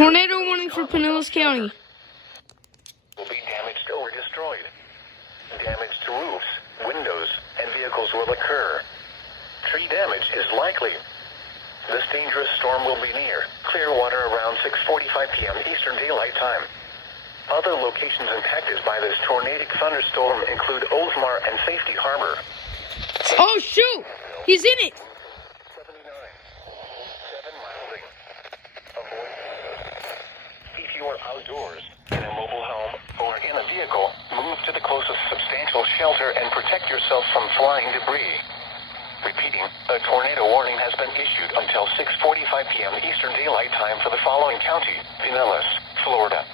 Tornado warning for Pinellas County. Will be damaged or destroyed. Damage to roofs, windows, and vehicles will occur. Tree damage is likely. This dangerous storm will be near Clearwater around 6:45 p.m. Eastern Daylight Time. Other locations impacted by this tornadic thunderstorm include Oldsmar and Safety Harbor. Oh shoot! He's in it! 79. 7 mildly. Avoid. If you are outdoors, in a mobile home, or in a vehicle, move to the closest substantial shelter and protect yourself from flying debris. Repeating, a tornado warning has been issued until 6:45 p.m. Eastern Daylight Time for the following county: Pinellas, Florida,